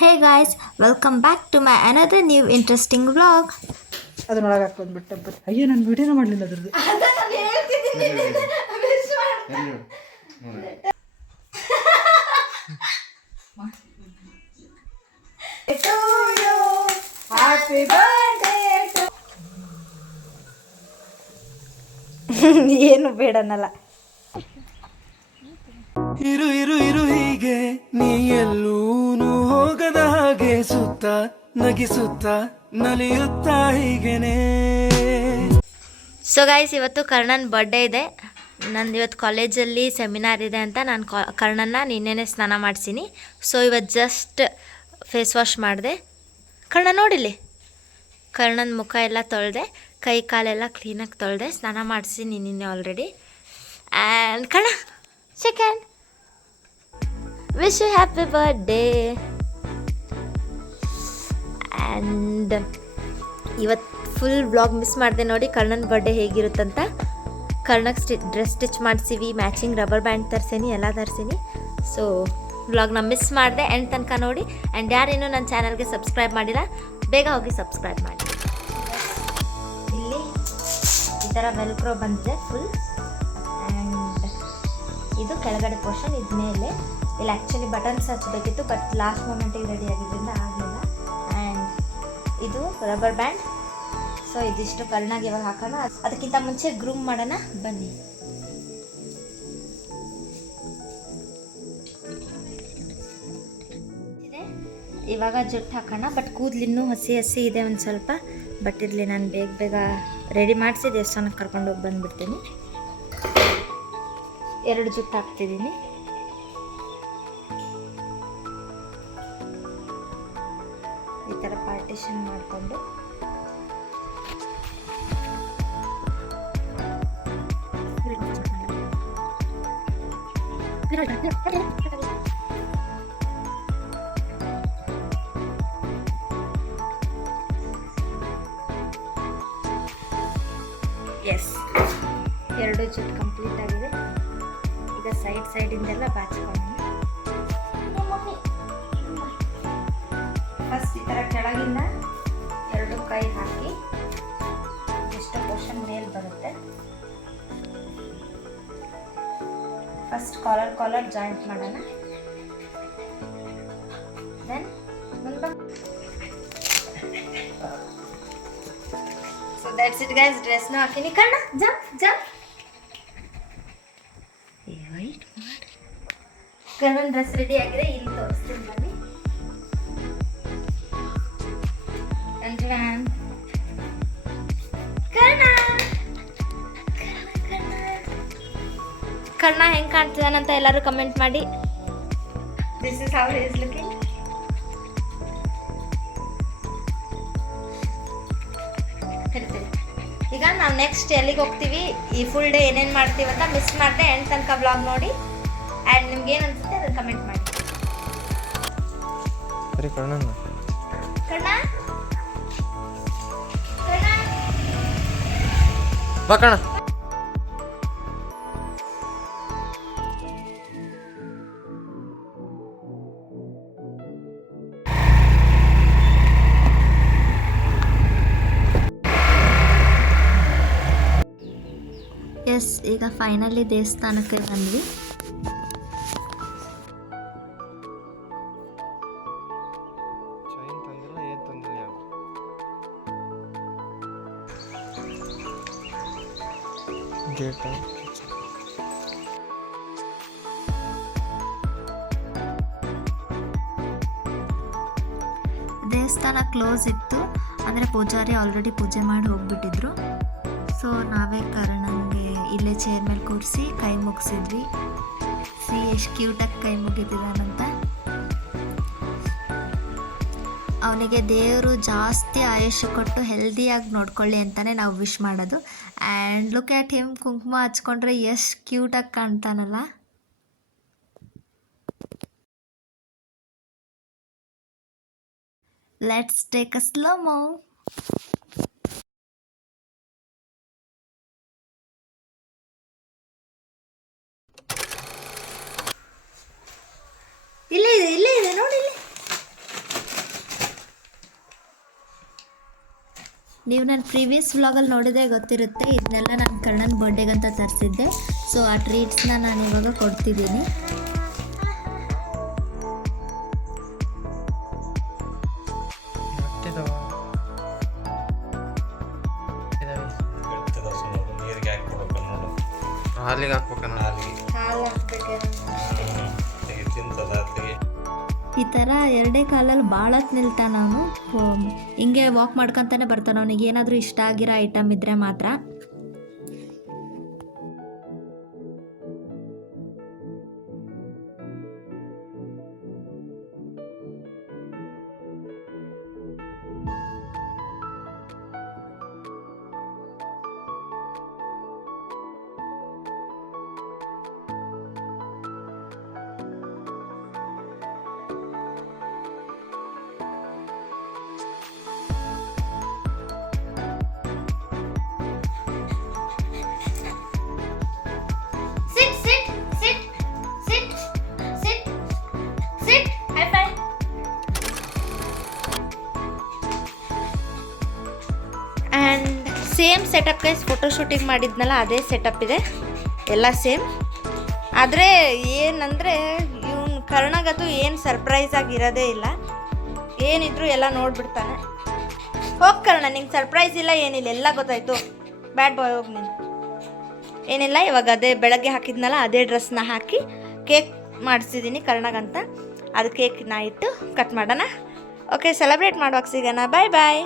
Hey guys, welcome back to my another new interesting vlog. ಅದನ್ನೊಳಗೆ ಹಾಕಿ ಬಂದ್ಬಿಟ್ಟೆ ಅಯ್ಯೋ ನಾನು ವಿಡಿಯೋನ ಮಾಡಲಿಲ್ಲ ಅದ್ರದ್ದು ಏನು ಬೇಡನಲ್ಲ. ಇರು ಇರು ಇರು ಹೀಗೆ ನೀ ಎಲ್ಲೂನು ಹೋಗದ ಹಾಗೆ ಸುತ್ತ ನಗಿಸುತ್ತ ನಲಿಯುತ್ತಾ ಹೀಗೆನೆ. ಸೊ ಗೈಸ್, ಇವತ್ತು ಕರ್ಣನ್ ಬರ್ಡೇ ಇದೆ. ನಂದು ಇವತ್ತು ಕಾಲೇಜಲ್ಲಿ ಸೆಮಿನಾರ್ ಇದೆ ಅಂತ ನಾನು ಕರ್ಣನ್ನ ನಿನ್ನೆನೆ ಸ್ನಾನ ಮಾಡಿಸಿನಿ. ಸೊ ಇವತ್ತು ಜಸ್ಟ್ ಫೇಸ್ ವಾಶ್ ಮಾಡಿದೆ. ಕರ್ಣ ನೋಡಿಲಿ, ಕರ್ಣನ ಮುಖ ಎಲ್ಲ ತೊಳೆದೆ, ಕೈ ಕಾಲೆಲ್ಲ ಕ್ಲೀನಾಗಿ ತೊಳೆದೆ, ಸ್ನಾನ ಮಾಡಿಸಿನಿ ನಿನ್ನೆ already. And Karna second wish you happy birthday. And ಇವತ್ತು ಫುಲ್ ವ್ಲಾಗ್ ಮಿಸ್ ಮಾಡಿದೆ ನೋಡಿ, ಕರ್ಣನ ಬರ್ಡೇ ಹೇಗಿರುತ್ತಂತ. ಕರ್ಣಕ್ಕೆ ಡ್ರೆಸ್ ಸ್ಟಿಚ್ ಮಾಡಿಸಿವಿ, ಮ್ಯಾಚಿಂಗ್ ರಬ್ಬರ್ ಬ್ಯಾಂಡ್ ತರಿಸೀನಿ, ಎಲ್ಲ ತರಿಸೀನಿ. ಸೊ ವ್ಲಾಗ್ನ ಮಿಸ್ ಮಾಡಿದೆ, ಎಂಡ್ ತನಕ ನೋಡಿ. ಆ್ಯಂಡ್ ಯಾರೇನು ನನ್ನ ಚಾನಲ್ಗೆ ಸಬ್ಸ್ಕ್ರೈಬ್ ಮಾಡಿಲ್ಲ, ಬೇಗ ಹೋಗಿ ಸಬ್ಸ್ಕ್ರೈಬ್ ಮಾಡಿ. ಇಲ್ಲಿ ಈ ಥರ ವೆಲ್ಕ್ರೋ ಬಂದಿದೆ ಫುಲ್. ಆ್ಯಂಡ್ ಇದು ಕೆಳಗಡೆ ಪೋರ್ಷನ್, ಇದು ಮೇಲೆ. ಇಲ್ಲಿ ಆ್ಯಕ್ಚುಲಿ ಬಟನ್ಸ್ ಹಚ್ಚಬೇಕಿತ್ತು, ಬಟ್ ಲಾಸ್ಟ್ ಮೂಮೆಂಟಿಗೆ ರೆಡಿ ಆಗಿದ್ದರಿಂದ ಆಗಲಿಲ್ಲ. ಆ್ಯಂಡ್ ಇದು ರಬ್ಬರ್ ಬ್ಯಾಂಡ್. ಸೊ ಇದಿಷ್ಟು ಕರ್ಣಾಗೆ ಇವಾಗ ಹಾಕೋಣ. ಅದಕ್ಕಿಂತ ಮುಂಚೆ ಗ್ರೂಮ್ ಮಾಡೋಣ ಬನ್ನಿ. ಇವಾಗ ಜುಟ್ಟು ಹಾಕೋಣ. ಬಟ್ ಕೂದಲಿನ್ನೂ ಹಸಿ ಹಸಿ ಇದೆ ಒಂದು ಸ್ವಲ್ಪ. ಬಟ್ ಇರಲಿ, ನಾನು ಬೇಗ ಬೇಗ ರೆಡಿ ಮಾಡಿಸಿ ದೇವಸ್ಥಾನಕ್ಕೆ ಕರ್ಕೊಂಡು ಹೋಗಿ ಬಂದುಬಿಡ್ತೀನಿ. 2 ಜುಟ್ಟು ಹಾಕ್ತಿದ್ದೀನಿ. ಈ ಥರ ಪಾರ್ಟಿಷನ್ ಮಾಡಿಕೊಂಡು ಎಸ್, 2 ಜುಟ್ಟು ಕಂಪ್ಲೀಟ್ ಆಗಿದೆ. ಈಗ ಸೈಡಿಂದೆಲ್ಲ ಬಾಚ್ಕೊಳ್ಳೋಣ. ಫಸ್ಟ್ ಈ ಥರ ಕೆಳಗಿಂದ 2 ಕೈ ಹಾಕಿ ಎಷ್ಟು ಪೋರ್ಷನ್ ಮೇಲೆ ಬರುತ್ತೆ. ಫಸ್ಟ್ ಕಾಲರ್ ಜಾಯಿಂಟ್ ಮಾಡೋಣ. ದೆನ್ ಮುಂದೆ. ಸೊ ದಟ್ಸ್ ಇಟ್ ಗೈಸ್, ಡ್ರೆಸ್ನ ಹಾಕಿನಿ. ಕಣ್ಣ ಜಂಪ್ ವೈಟ್ ಮಾಡಿ. ಕರ್ಣನ್ ಡ್ರೆಸ್ ರೆಡಿ ಆಗಿದೆ, ಇಲ್ಲಿ ತೋರಿಸ್ತೀನಿ ಬನ್ನಿ. ಕರ್ಣ ಹೆಂಗೆ ಕಾಣ್ತಿದ್ದಾನಂತ ಎಲ್ಲರೂ ಕಮೆಂಟ್ ಮಾಡಿ. This is how he is looking. ಈಗ ನಾವು ನೆಕ್ಸ್ಟ್ ಎಲ್ಲಿಗೆ ಹೋಗ್ತೀವಿ, ಈ ಫುಲ್ ಡೇ ಏನೇನು ಮಾಡ್ತೀವಿ ಅಂತ ಮಿಸ್ ಮಾಡಿದೆ, ಎಂಡ್ ತನಕ ಬ್ಲಾಗ್ ನೋಡಿ. ಆ್ಯಂಡ್ ನಿಮ್ಗೆ ಏನು ಅನ್ಸುತ್ತೆ ಅದನ್ನು ಕಮೆಂಟ್ ಮಾಡಿ. ಸರಿ ಕರ್ಣ ಬಾ ಕಣ. ಎಸ್, ಈಗ ಫೈನಲಿ ದೇವಸ್ಥಾನಕ್ಕೆ ಬಂದ್ವಿ. ದೇವಸ್ಥಾನ ಕ್ಲೋಸ್ ಇತ್ತು, ಅಂದರೆ ಪೂಜಾರಿ ಆಲ್ರೆಡಿ ಪೂಜೆ ಮಾಡಿ ಹೋಗ್ಬಿಟ್ಟಿದ್ರು. ಸೊ ನಾವೇ ಕರ್ಣಂಗೆ ಇಲ್ಲೇ ಚೇರ್ ಮೇಲೆ ಕೂರಿಸಿ ಕೈ ಮುಗಿಸಿದ್ವಿ. ಎಷ್ಟು ಕ್ಯೂಟಾಗಿ ಕೈ ಮುಗಿತಿದ್ದಾನಂತ. ಅವನಿಗೆ ದೇವರು ಜಾಸ್ತಿ ಆಯುಷ್ಯ ಕೊಟ್ಟು ಹೆಲ್ದಿಯಾಗಿ ನೋಡ್ಕೊಳ್ಳಿ ಅಂತಲೇ ನಾವು ವಿಶ್ ಮಾಡೋದು. ಆ್ಯಂಡ್ ಲುಕ್ ಆ್ಯಟ್ ಹಿಮ್, ಕುಂಕುಮ ಹಚ್ಕೊಂಡ್ರೆ ಎಷ್ಟು ಕ್ಯೂಟಾಗಿ ಕಾಣ್ತಾನಲ್ಲ. ಲೆಟ್ಸ್ ಟೇಕ್ ಅ ಸ್ಲೋ ಮೋ. ಇಲ್ಲೇ ಇದೆ ನೋಡಿ, ಇಲ್ಲಿ ನೀವು ನನ್ನ ಪ್ರೀವಿಯಸ್ ವ್ಲಾಗಲ್ಲಿ ನೋಡಿದ್ರೆ ಗೊತ್ತಿರುತ್ತೆ, ಇದನ್ನೆಲ್ಲ ನಾನು ಕರ್ಣನ್ ಬರ್ಡೇಗಂತ ತರಿಸಿದ್ದೆ. ಸೊ ಆ ಟ್ರೀಟ್ಸ್ನ ನಾನು ಇವಾಗ ಕೊಡ್ತಿದ್ದೀನಿ. ಹಾಲಿಗೆ ಹಾಕ್ಬೇಕನ್ನ ಈ ಥರ ಎರಡೇ ಕಾಲಲ್ಲಿ ಭಾಳ ಹೊತ್ತು ನಿಲ್ತಾನ ಅವನು. ಹಿಂಗೆ ವಾಕ್ ಮಾಡ್ಕೊತಾನೆ ಬರ್ತಾನೆ. ಅವನಿಗೆ ಏನಾದರೂ ಇಷ್ಟ ಆಗಿರೋ ಐಟಮ್ ಇದ್ದರೆ ಮಾತ್ರ. And same setup guys, photo shooting ಮಾಡಿದ್ನಲ್ಲ ಅದೇ ಸೆಟಪ್ ಇದೆ, ಎಲ್ಲ ಸೇಮ್. ಆದರೆ ಏನಂದರೆ ಇವನು ಕರ್ಣಗದು ಏನು ಸರ್ಪ್ರೈಸ್ ಆಗಿರೋದೇ ಇಲ್ಲ. ಏನಿದ್ರು ಎಲ್ಲ ನೋಡ್ಬಿಡ್ತಾನೆ. ಹೋಗಿ ಕರ್ಣ, ನಿಂಗೆ ಸರ್ಪ್ರೈಸ್ ಇಲ್ಲ ಏನಿಲ್ಲ, ಎಲ್ಲ ಗೊತ್ತಾಯ್ತು. ಬ್ಯಾಡ್ ಬಾಯ್ ಹೋಗಿ ನೀನು. ಏನಿಲ್ಲ, ಇವಾಗ ಅದೇ ಬೆಳಗ್ಗೆ ಹಾಕಿದ್ನಲ್ಲ ಅದೇ ಡ್ರೆಸ್ನ ಹಾಕಿ ಕೇಕ್ ಮಾಡಿಸಿದ್ದೀನಿ ಕರ್ಣಗಂತ. ಅದು ಕೇಕ್ನ ಇಟ್ಟು ಕಟ್ ಮಾಡೋಣ. ಓಕೆ, ಸೆಲೆಬ್ರೇಟ್ ಮಾಡುವಾಗ ಸಿಗೋಣ. ಬಾಯ್ ಬಾಯ್.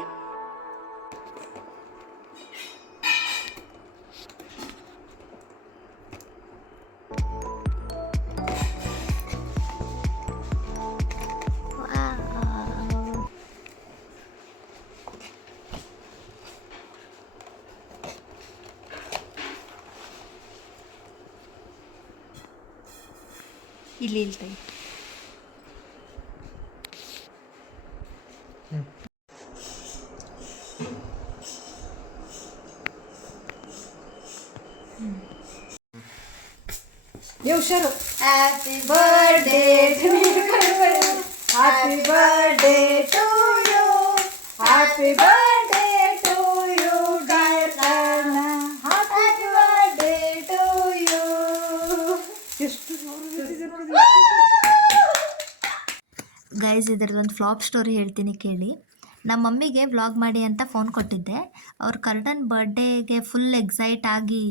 ಇಲ್ಲಿ ಇಲ್ತೈ ಹುಷಾರು. Happy birthday happy birthday to you, happy birthday to you dear Karna, happy birthday to you. ಎಷ್ಟು ಗೈಸ್, ಇದರದೊಂದು ಫ್ಲಾಪ್ ಸ್ಟೋರಿ ಹೇಳ್ತೀನಿ ಕೇಳಿ. ನಮ್ಮ ಮಮ್ಮಿಗೆ ವ್ಲಾಗ್ ಮಾಡಿ ಅಂತ ಫೋನ್ ಕೊಟ್ಟಿದ್ದೆ. ಅವ್ರು ಕರ್ಣನ್ ಬರ್ಡೇಗೆ ಫುಲ್ ಎಕ್ಸೈಟ್ ಆಗಿ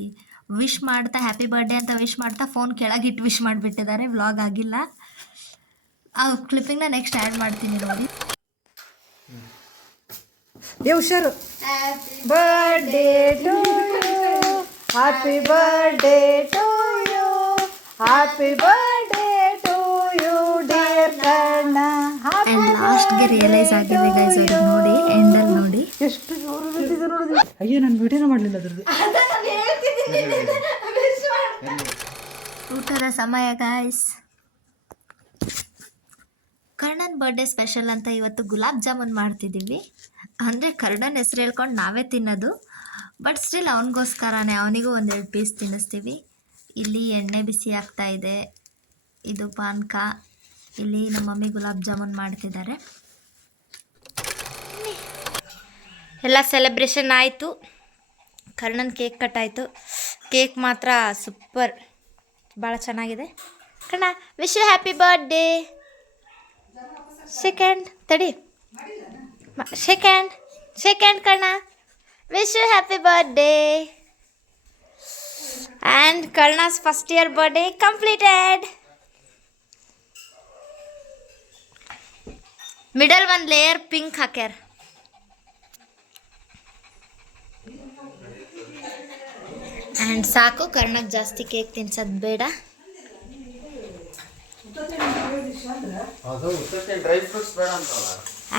ವಿಶ್ ಮಾಡ್ತಾ, ಹ್ಯಾಪಿ ಬರ್ಡೇ ಅಂತ ವಿಶ್ ಮಾಡ್ತಾ ಫೋನ್ ಕೆಳಗಿಟ್ಟು ವಿಶ್ ಮಾಡಿಬಿಟ್ಟಿದ್ದಾರೆ. ವ್ಲಾಗ್ ಆಗಿಲ್ಲ. ಆ ಕ್ಲಿಪ್ಪಿಂಗ್ನ ನೆಕ್ಸ್ಟ್ ಆ್ಯಡ್ ಮಾಡ್ತೀನಿ ನೋಡಿ. ಹುಷಾರು. Happy birthday to you, happy birthday to you, happy birthday to you dear Karna. And ಲಾಸ್ಟ್ಗೆ ರಿಯಲೈಸ್ ಆಗಿದೆ ಗೈಸ್, ಅವ್ರಿಗೆ ನೋಡಿ, ಎಂಡಲ್ಲಿ ನೋಡಿ. ಎಷ್ಟು ಜೋರು ಬಿಟ್ಟಿದೆ ನೋಡಿ. ಅಯ್ಯೋ, ನಾನು ವಿಡಿಯೋನ ಮಾಡಲಿಲ್ಲ ಅದ್ರದ್ದು. ಊಟದ ಸಮಯ ಗಾಯ್ಸ್. ಕರ್ಣನ್ ಬರ್ಡೇ ಸ್ಪೆಷಲ್ ಅಂತ ಇವತ್ತು ಗುಲಾಬ್ ಜಾಮೂನ್ ಮಾಡ್ತಿದ್ದೀವಿ. ಅಂದರೆ ಕರ್ಣನ್ ಹೆಸ್ರು ಹೇಳ್ಕೊಂಡು ನಾವೇ ತಿನ್ನೋದು, ಬಟ್ ಸ್ಟಿಲ್ ಅವನಿಗೋಸ್ಕರನೇ, ಅವನಿಗೂ ಒಂದೆರಡು ಪೀಸ್ ತಿನ್ನಿಸ್ತೀವಿ. ಇಲ್ಲಿ ಎಣ್ಣೆ ಬಿಸಿ ಆಗ್ತಾ ಇದೆ, ಇದು ಪಾನಕ. ಇಲ್ಲಿ ನಮ್ಮ ಮಮ್ಮಿ ಗುಲಾಬ್ ಜಾಮೂನ್ ಮಾಡ್ತಿದ್ದಾರೆ. ಎಲ್ಲ ಸೆಲೆಬ್ರೇಷನ್ ಆಯಿತು. ಕರ್ಣನ್ ಕೇಕ್ ಕಟ್ ಆಯಿತು. ಕೇಕ್ ಮಾತ್ರ ಸೂಪರ್, ಭಾಳ ಚೆನ್ನಾಗಿದೆ. Karna, wish you happy birthday. Second ತಡಿ, second Karna, wish you happy birthday. And Karna's first year birthday completed. Middle ಒಂದು ಲೇಯರ್ ಪಿಂಕ್ ಹಾಕ್ಯಾರ. ಆ್ಯಂಡ್ ಸಾಕು, ಕರ್ಣಕ್ಕೆ ಜಾಸ್ತಿ ಕೇಕ್ ತಿನ್ಸೋದು ಬೇಡ.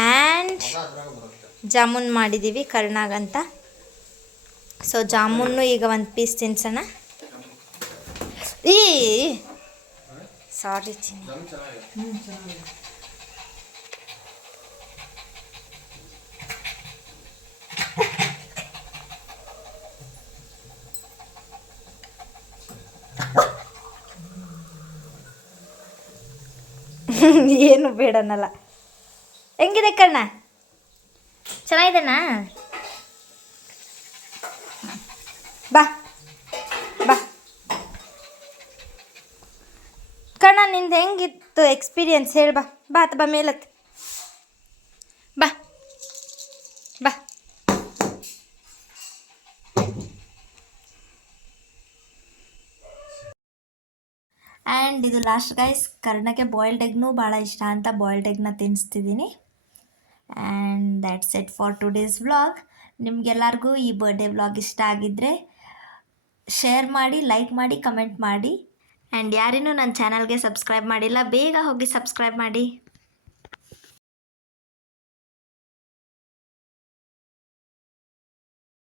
ಆ್ಯಂಡ್ ಜಾಮೂನ್ ಮಾಡಿದ್ದೀವಿ ಕರ್ಣಾಗಂತ. ಸೊ ಜಾಮೂನು ಈಗ ಒಂದು ಪೀಸ್ ತಿನ್ಸೋಣ. ಸಾರಿ ಚಿನ್ನ. ಏನು ಬೇಡನಲ್ಲ. ಹೆಂಗಿದೆ ಕರ್ಣ, ಚೆನ್ನಾಗಿದೆನಾ? ಬಾ ಬಾ ಕಣ, ನಿಂದು ಹೆಂಗಿತ್ತು ಎಕ್ಸ್ಪೀರಿಯನ್ಸ್ ಹೇಳಿ. ಬಾ ಬಾ ಬಾ ಮೇಲತ್ತು ಬಾ ಬಾ. ಆ್ಯಂಡ್ ಇದು ಲಾಸ್ಟ್ ಗೈಸ್, ಕರ್ಣಕ್ಕೆ ಬಾಯ್ಲ್ಡ್ ಎಗ್ನೂ ಭಾಳ ಇಷ್ಟ ಅಂತ ಬಾಯ್ಲ್ಡ್ ಎಗ್ನ ತಿನ್ನಿಸ್ತಿದ್ದೀನಿ. And that's it for today's vlog. ನಿಮಗೆಲ್ಲರಿಗೂ ಈ ಬರ್ಡೇ ವ್ಲಾಗ್ ಇಷ್ಟ ಆಗಿದ್ದರೆ ಶೇರ್ ಮಾಡಿ, ಲೈಕ್ ಮಾಡಿ, ಕಮೆಂಟ್ ಮಾಡಿ. ಆ್ಯಂಡ್ ಯಾರೇನೂ ನನ್ನ ಚಾನಲ್ಗೆ ಸಬ್ಸ್ಕ್ರೈಬ್ ಮಾಡಿಲ್ಲ, ಬೇಗ ಹೋಗಿ ಸಬ್ಸ್ಕ್ರೈಬ್ ಮಾಡಿ.